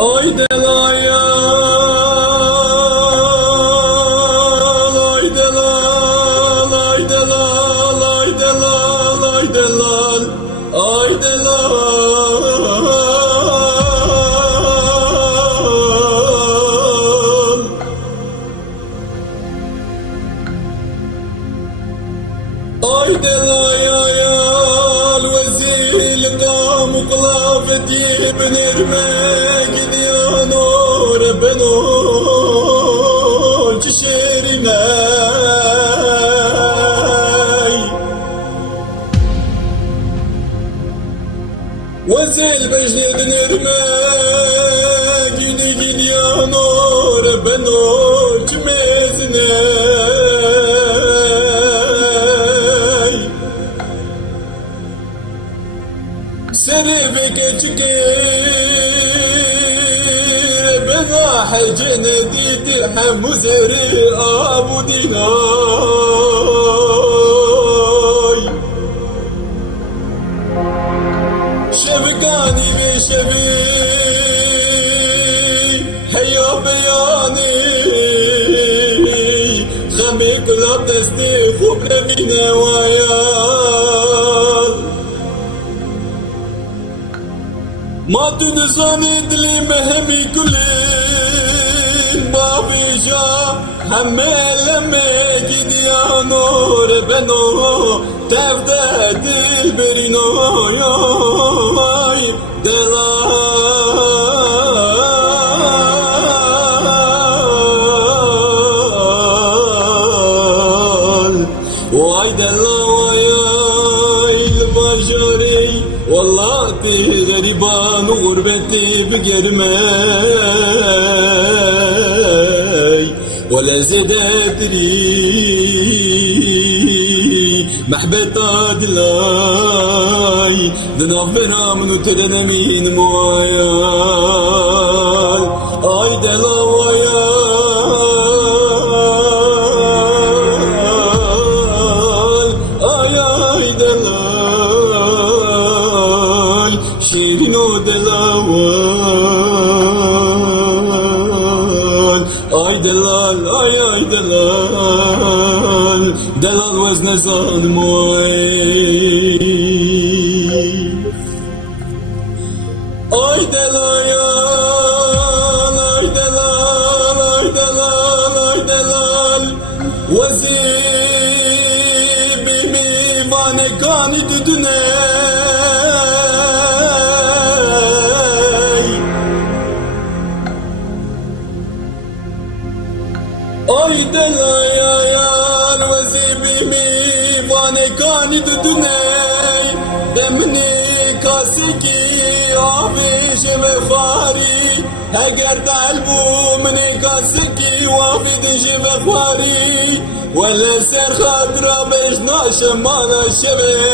Ay delal, ay delal, ay delal, ay delal, ay delal, ay delal. Ay delal vezil kam qlafeti benirme gidiyor nur beno şerine vezil bejne benirme gidiyor nur beno çmezine سربي كتكير بضاح جندي ترحم زري أبو ديناي شبكاني بشبي هيا بياني خمي كلاب دستي خوب لبينا ويا ما تنساني دلي مهمي كلين بابي جا همي لمي يا نور بنو تفدى دل برينو ياي دلال واي دلال واي البشري والله غريبان وغربتي بقرمي ولا زاد ادري محبطة دلاي ذنبنا من تدنمين مويال اي دلاويا شيرينو دلال اي دلال اي دلال دلال وزن ظالموي اي دلال اي دلال اي دلال اي دلال وزيب ميوان كانت دنيا ay delayal vezibi mi vane kani duduney demni kasiki aviş ve fari eğer dalbu mni kasiki wavid ve fari wala ser khadra bejna şemala şebey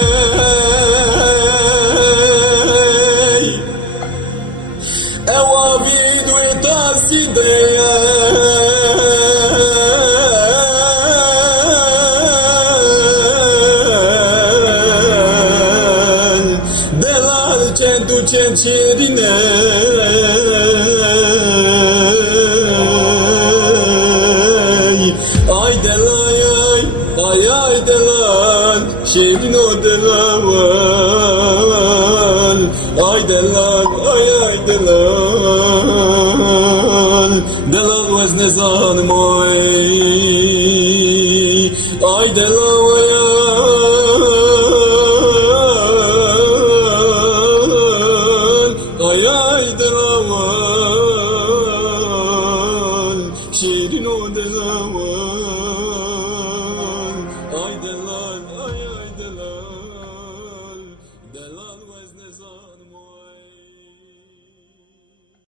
evavid ve tasideye Çençerine ay delay ay delal şehrin o delal ay delal ay delal delal vezne zanım ay delal